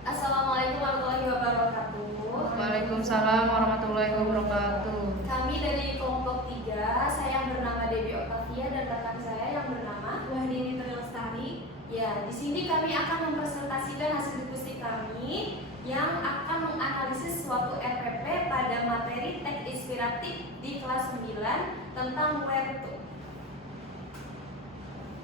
Assalamualaikum warahmatullahi wabarakatuh. Waalaikumsalam warahmatullahi wabarakatuh. Kami dari kelompok 3, saya yang bernama Debbie Octavia dan rekan saya yang bernama Wahdini Trilestari. Ya, di sini kami akan mempresentasikan hasil diskusi kami yang akan menganalisis suatu RPP pada materi teks inspiratif di kelas 9 tentang where to.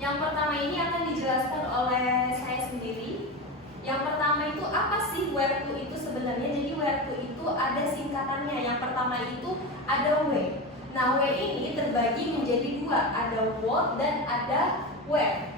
Yang pertama ini akan dijelaskan oleh saya sendiri. Yang pertama itu apa sih where to itu sebenarnya? Jadi where to itu ada singkatannya. Yang pertama itu ada where. Nah, where ini terbagi menjadi dua, ada what dan ada where.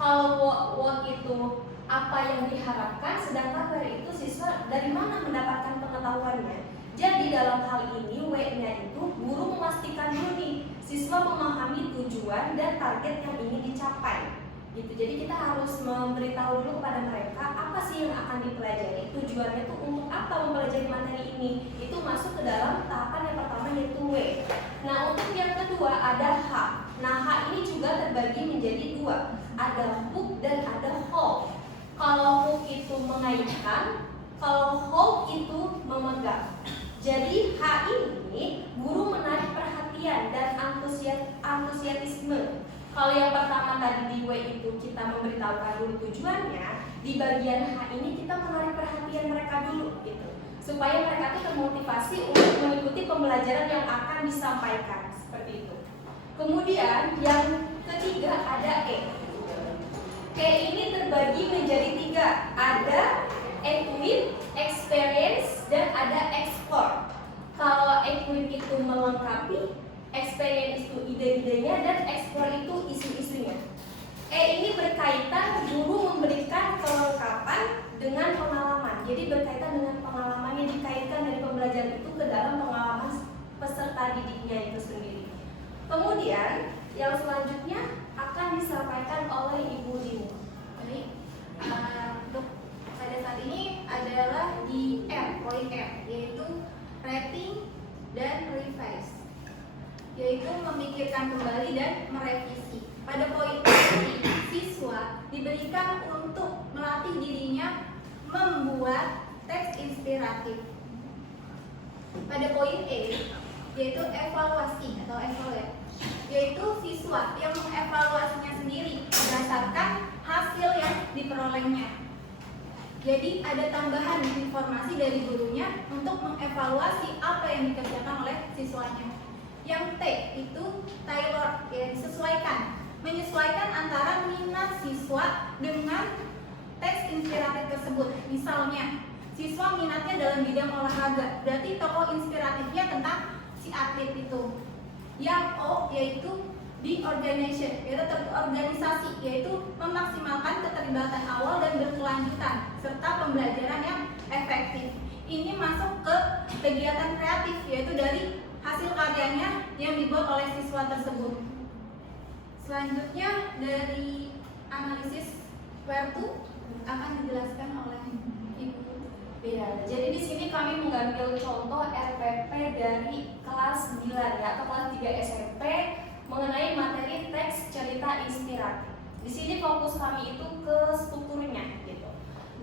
Kalau what itu apa yang diharapkan, sedangkan where itu siswa dari mana mendapatkan pengetahuannya. Jadi dalam hal ini where-nya itu guru memastikan dulu nih siswa memahami tujuan dan target yang ingin dicapai. Gitu. Jadi kita harus memberitahu dulu kepada mereka apa sih yang akan dipelajari, tujuannya itu untuk apa mempelajari materi ini. Itu masuk ke dalam tahapan yang pertama yaitu W. Nah, untuk yang kedua ada H. Nah, H ini juga terbagi menjadi dua, ada hook dan ada hold. Kalau hook itu mengaitkan, kalau hold itu memegang. Jadi H ini guru menarik perhatian dan antusiasme. Kalau yang pertama tadi di W itu kita memberitahukan dulu tujuannya, di bagian H ini kita menarik perhatian mereka dulu gitu, supaya mereka itu termotivasi untuk mengikuti pembelajaran yang akan disampaikan seperti itu. Kemudian yang ketiga ada E. E ini terbagi menjadi tiga, ada equip, experience, dan ada explore. Kalau equip itu melengkapi, experience itu ide-idenya, dan explore itu isu-isunya. E ini berkaitan guru memberikan kelengkapan dengan pengalaman. Jadi berkaitan dengan pengalamannya, dikaitkan dari pembelajaran itu ke dalam pengalaman peserta didiknya itu sendiri. Kemudian yang selanjutnya akan disampaikan oleh Ibu Dini. Baik, untuk pada saat ini adalah di R, poin R, yaitu rating dan revise, yaitu memikirkan kembali dan merevisi. Pada poin ini, siswa diberikan untuk melatih dirinya membuat teks inspiratif. Pada poin E, yaitu evaluasi atau evaluate, yaitu siswa yang mengevaluasinya sendiri berdasarkan hasil yang diperolehnya. Jadi ada tambahan informasi dari gurunya untuk mengevaluasi apa yang dikerjakan oleh siswanya. Yang T itu tailor, ya, disesuaikan, menyesuaikan antara minat siswa dengan teks inspiratif tersebut. Misalnya, siswa minatnya dalam bidang olahraga, berarti tokoh inspiratifnya tentang si atlet itu. Yang O yaitu di organization, yaitu terorganisasi, yaitu memaksimalkan keterlibatan awal dan berkelanjutan serta pembelajaran yang efektif. Ini masuk ke kegiatan kreatif, yaitu dari hasil karyanya yang dibuat oleh siswa tersebut. Selanjutnya dari analisis where to akan dijelaskan oleh Ibu. Ya, jadi di sini kami mengambil contoh RPP dari kelas 9 ya, atau kelas 3 SMP mengenai materi teks cerita inspiratif. Di sini fokus kami itu ke strukturnya gitu.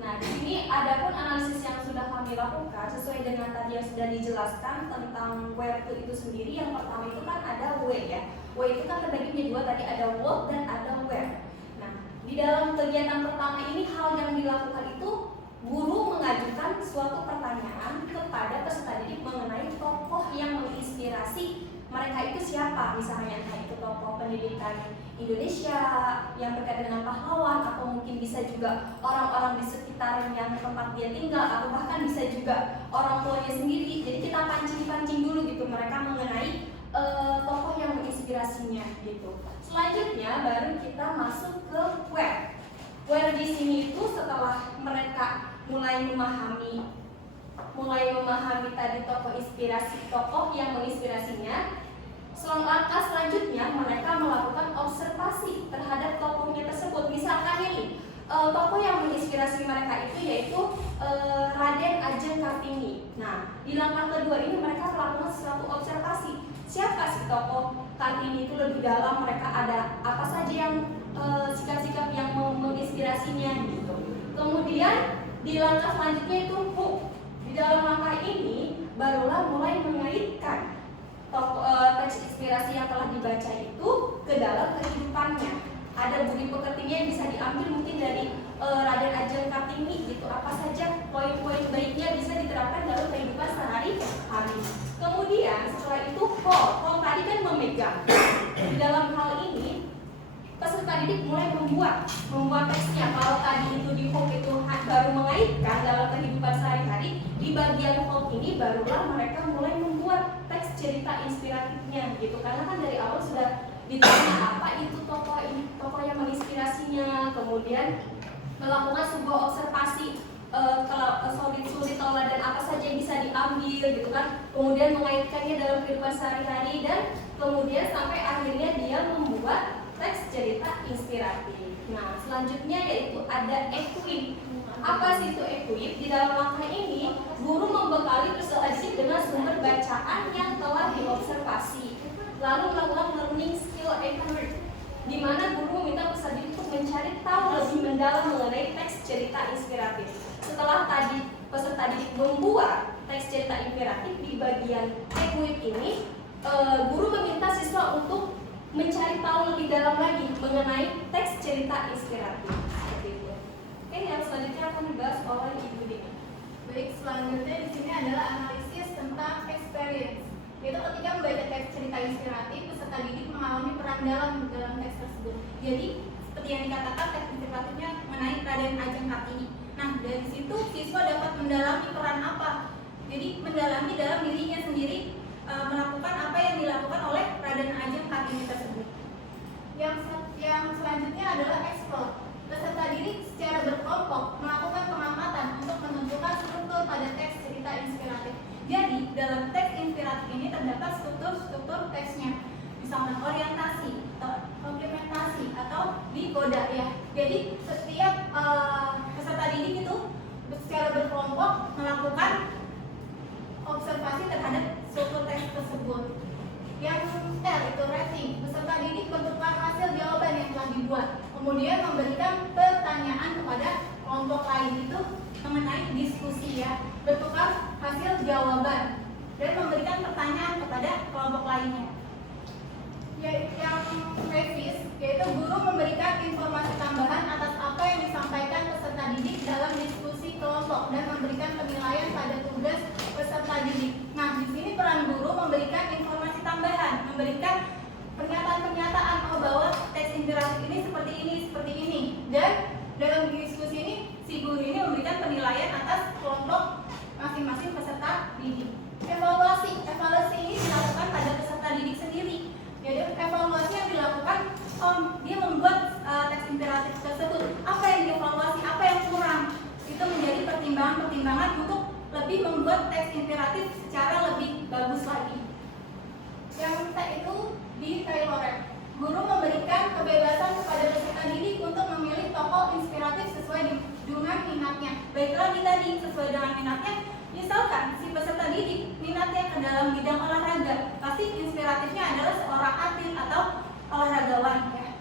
Nah, di sini ada pun analisis yang sudah kami lakukan sesuai dengan tadi yang sudah dijelaskan tentang where to itu sendiri. Yang pertama itu kan ada W ya. W itu kan terbagi menjadi dua, tadi ada what dan ada where. Nah, di dalam kegiatan pertama ini hal yang dilakukan itu guru mengajukan suatu pertanyaan kepada peserta didik mengenai tokoh yang menginspirasi mereka itu siapa, misalnya entah itu tokoh pendidikan Indonesia yang berkaitan dengan pahlawan, atau mungkin bisa juga orang-orang di sekitar yang tempat dia tinggal, atau bahkan bisa juga orang tuanya sendiri. Jadi kita pancing-pancing dulu gitu mereka mengenai tokoh yang menginspirasinya gitu. Selanjutnya baru kita masuk ke where. Where di sini itu setelah mereka mulai memahami tadi tokoh inspirasi, tokoh yang menginspirasinya. Langkah selanjutnya mereka melakukan observasi terhadap tokohnya tersebut. Misalkan ini tokoh yang menginspirasi mereka itu yaitu Raden Ajeng Kartini. Nah, di langkah kedua ini mereka melakukan suatu observasi. Siapa sih tokoh Kartini itu lebih dalam, mereka ada apa saja yang sikap-sikap yang menginspirasinya gitu. Kemudian di langkah selanjutnya itu hook. Di dalam langkah ini barulah mulai mengaitkan teks inspirasi yang telah dibaca itu ke dalam kehidupannya. Ada budi pekertinya yang bisa diambil mungkin dari Raden Ajeng Kartini gitu. Apa saja poin-poin baiknya bisa diterapkan dalam kehidupan sehari-hari. Kemudian setelah itu Hall tadi kan memegang. Di dalam hal ini peserta didik mulai membuat teksnya. Kalau tadi itu di Hall itu baru mengaitkan dalam kehidupan sehari-hari, di bagian Hall ini barulah mereka mulai membuat teks cerita inspiratifnya gitu. Karena kan dari awal sudah ditanya apa itu tokoh yang menginspirasinya, kemudian melakukan sebuah observasi suri teladan apa saja yang bisa diambil gitu kan, kemudian mengaitkannya dalam kehidupan sehari-hari, dan kemudian sampai akhirnya dia membuat teks cerita inspiratif. Nah selanjutnya yaitu ada equip. Apa sih itu equip? Di dalam langkah ini guru membekali peserta didik dengan sumber bacaan yang telah diobservasi, lalu melakukan learning skill activity, di mana guru meminta peserta didik untuk mencari tahu lebih mendalam mengenai teks cerita inspiratif. Setelah tadi peserta didik membuat teks cerita inspiratif, di bagian equip ini guru meminta siswa untuk mencari tahu lebih dalam lagi mengenai teks cerita inspiratif. Seperti itu. Oke, yang selanjutnya akan dibahas oleh Ibu Dina. Baik, selanjutnya di sini adalah analisis tentang experience. Yaitu ketika membaca teks cerita inspiratif, peserta didik mengalami peran dalam teks tersebut. Jadi, seperti yang dikatakan, teks inspiratifnya mengenai Raden Ajeng Kartini. Nah, dari situ siswa dapat mendalami peran apa? Jadi, mendalami dalam dirinya sendiri, melakukan apa yang dilakukan oleh Raden Ajeng Kartini tersebut. Yang selanjutnya adalah explore. Peserta didik secara berkelompok melakukan pengamatan untuk menentukan struktur pada teks cerita inspiratif. Jadi, dalam teks inspiratif ini terdapat struktur teksnya, misalnya orientasi, atau komplementasi, atau digoda ya. Jadi, setiap peserta didik itu secara berkelompok melakukan observasi terhadap struktur teks tersebut. Yang R itu rating. Peserta didik menentukan hasil jawaban yang telah dibuat, kemudian memberikan pertanyaan kepada kelompok lain itu mengenai diskusi ya, bertukar hasil jawaban dan memberikan pertanyaan kepada kelompok lainnya. Yang revis yaitu guru memberikan informasi tambahan atas apa yang disampaikan peserta didik dalam diskusi kelompok dan memberikan penilaian pada tugas peserta didik. Nah, di sini peran guru memberikan informasi tambahan, memberikan pernyataan-pernyataan bahwa teks inspiratif ini seperti ini, dan dalam diskusi ini si guru ini memberikan penilaian atas kelompok masing-masing peserta didik. Evaluasi ini dilakukan pada peserta didik sendiri. Jadi evaluasi yang dilakukan, dia membuat teks inspiratif tersebut, apa yang dievaluasi, apa yang kurang, itu menjadi pertimbangan untuk lebih membuat teks inspiratif secara lebih bagus lagi. Yang itu di Taylor, guru memberikan kebebasan kepada peserta didik untuk memilih tokoh inspiratif sesuai dengan minatnya. Baiklah tadi sesuai dengan minatnya. Misalkan si peserta didik minatnya ke dalam bidang olahraga, pasti inspiratifnya adalah seorang atlet atau olahragawan ya.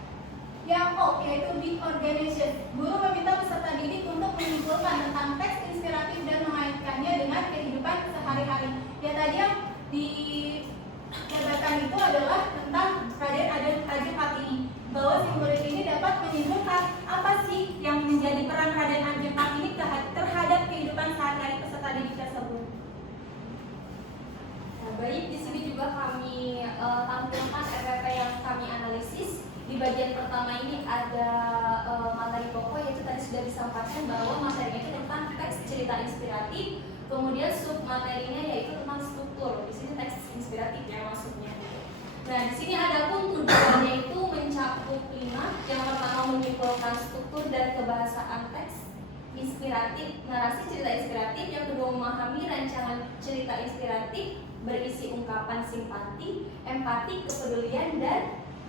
Yang O yaitu di organization, guru meminta peserta didik untuk menyimpulkan tentang teks inspiratif dan mengaitkannya dengan kehidupan sehari-hari. Ya tadi yang dijabarkan itu adalah tentang Raden Ajeng Kartini, bahwa simbolik ini dapat menyimpulkan apa sih yang menjadi peran Raden Ajeng Kartini terhadap kehidupan sehari-hari peserta didik tersebut. Nah, baik, di sini juga kami tampilkan RPP yang kami analisis. Di bagian pertama ini ada materi pokok, yaitu tadi sudah disampaikan bahwa materinya itu tentang teks cerita inspiratif, kemudian sub materinya yaitu tentang struktur. Di sini teks inspiratif ya maksudnya. Nah, di sini ada pun tujuannya itu mencakup 5. Yang pertama menyimpulkan struktur dan kebahasaan teks inspiratif, narasi cerita inspiratif. Yang kedua memahami rancangan cerita inspiratif berisi ungkapan simpati, empati, kepedulian, dan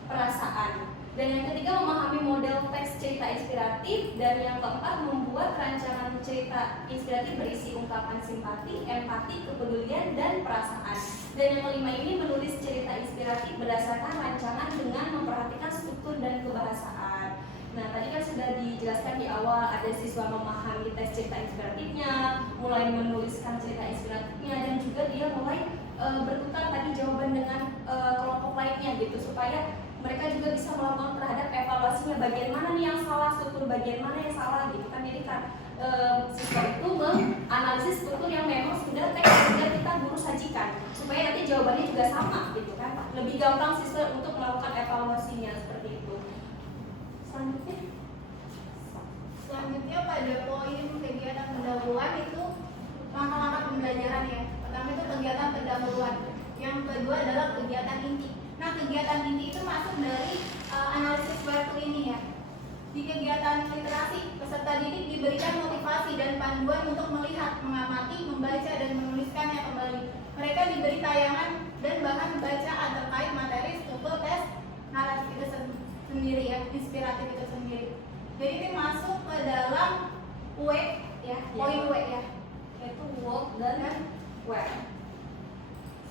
perasaan. Dan yang ketiga memahami model teks cerita inspiratif. Dan yang keempat membuat rancangan cerita inspiratif berisi ungkapan simpati, empati, kepedulian, dan perasaan. Dan yang kelima ini menulis cerita inspiratif berdasarkan rancangan dengan memperhatikan struktur dan kebahasaan. Nah, tadi kan sudah dijelaskan di awal, ada siswa memahami teks cerita inspiratifnya, mulai menuliskan cerita inspiratifnya, dan juga dia mulai bertukar tadi jawaban dengan kelompok lainnya gitu, supaya mereka juga bisa melakukan terhadap evaluasinya, bagian mana nih yang salah, struktur bagian mana yang salah gitu kan. Jadi kan siswa itu menganalisis struktur yang memang sudah kita guru sajikan, supaya nanti jawabannya juga sama gitu kan, lebih gampang siswa untuk melakukan evaluasinya seperti itu. Selanjutnya pada poin kegiatan pendahuluan itu langkah-langkah pembelajaran ya. Pertama itu kegiatan pendahuluan. Yang kedua adalah kegiatan inti. Nah, kegiatan inti itu masuk dari analisis where to ini ya. Di kegiatan literasi, peserta didik diberikan motivasi dan panduan untuk melihat, mengamati, membaca, dan menuliskannya kembali. Mereka diberi tayangan dan bahan bacaan terkait materi struktur tes naratif itu sendiri ya, inspiratif itu sendiri. Jadi ini masuk ke dalam W ya, poin W ya, yaitu work dan where.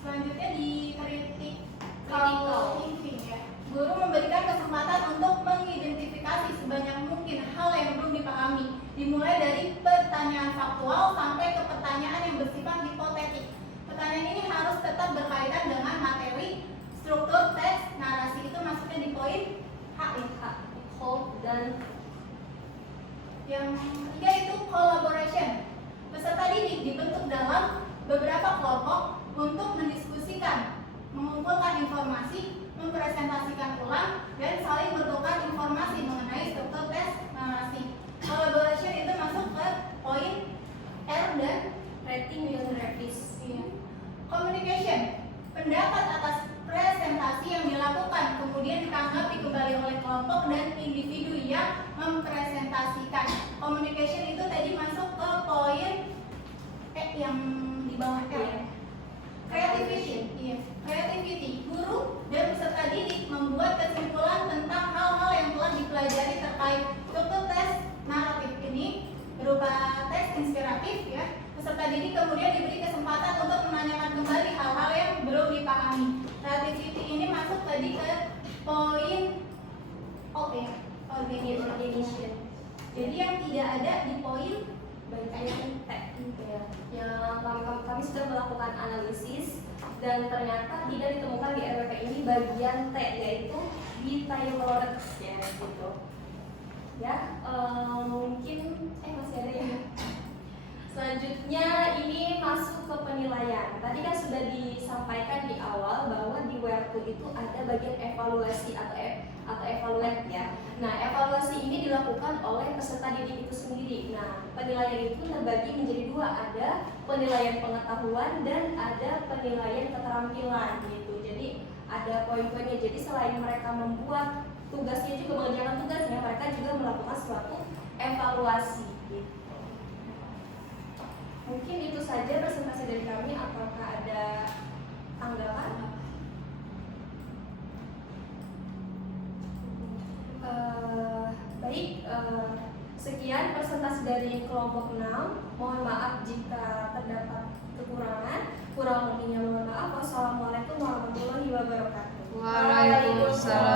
Selanjutnya di kritik Critical thinking ya. Guru memberikan kesempatan untuk mengidentifikasi sebanyak mungkin hal yang belum dipahami, dimulai dari pertanyaan faktual sampai ke pertanyaan yang bersifat hipotetik. Pertanyaan ini harus tetap berkaitan dengan materi, struktur teks, narasi. Itu masuknya di poin H ya. Hold dan Yang ketiga itu collaboration. Peserta didik dibentuk dalam beberapa kelompok untuk mendiskusikan, mengumpulkan informasi, mempresentasikan ulang, dan saling bertukar informasi mengenai struktur tes narasi. Collaboration itu masuk ke poin R dan rating dan revisi. communication. Pendapat atas presentasi yang dilakukan kemudian ditanggapi kembali oleh kelompok dan individu yang mempresentasikan. Communication itu tadi masuk ke poin yang di bawah R. Creativity. Iya. Creativity. Guru dan peserta didik membuat kesimpulan tentang hal-hal yang telah dipelajari terkait struktur tes naratif ini berupa tes inspiratif ya. Peserta didik kemudian diberi kesempatan untuk menanyakan kembali hal-hal yang belum dipahami. Creativity ini masuk tadi ke poin O ya, organization. Jadi yang tidak ada di poin bagian T ya. Yang kami sudah melakukan analisis dan ternyata tidak ditemukan di RPP ini bagian T, yaitu di timeline ya gitu. Ya, mungkin masih ada ya. Selanjutnya ini masuk ke penilaian. Tadi kan sudah disampaikan di awal bahwa di where to itu ada bagian evaluasi atau evaluate ya. Nah, evaluasi ini dilakukan oleh peserta didik itu sendiri. Nah, penilaian itu terbagi menjadi dua, ada penilaian pengetahuan dan ada penilaian keterampilan gitu. Jadi ada poin-poinnya. Jadi selain mereka membuat tugasnya juga mengerjakan tugasnya, mereka juga melakukan suatu evaluasi gitu. Mungkin itu saja presentasi dari kami. Apakah ada tanggapan? Baik, sekian presentasi dari kelompok 6. Mohon maaf jika terdapat kekurangan. Kurang lebihnya mohon maaf. Wassalamualaikum warahmatullahi wabarakatuh. Waalaikumsalam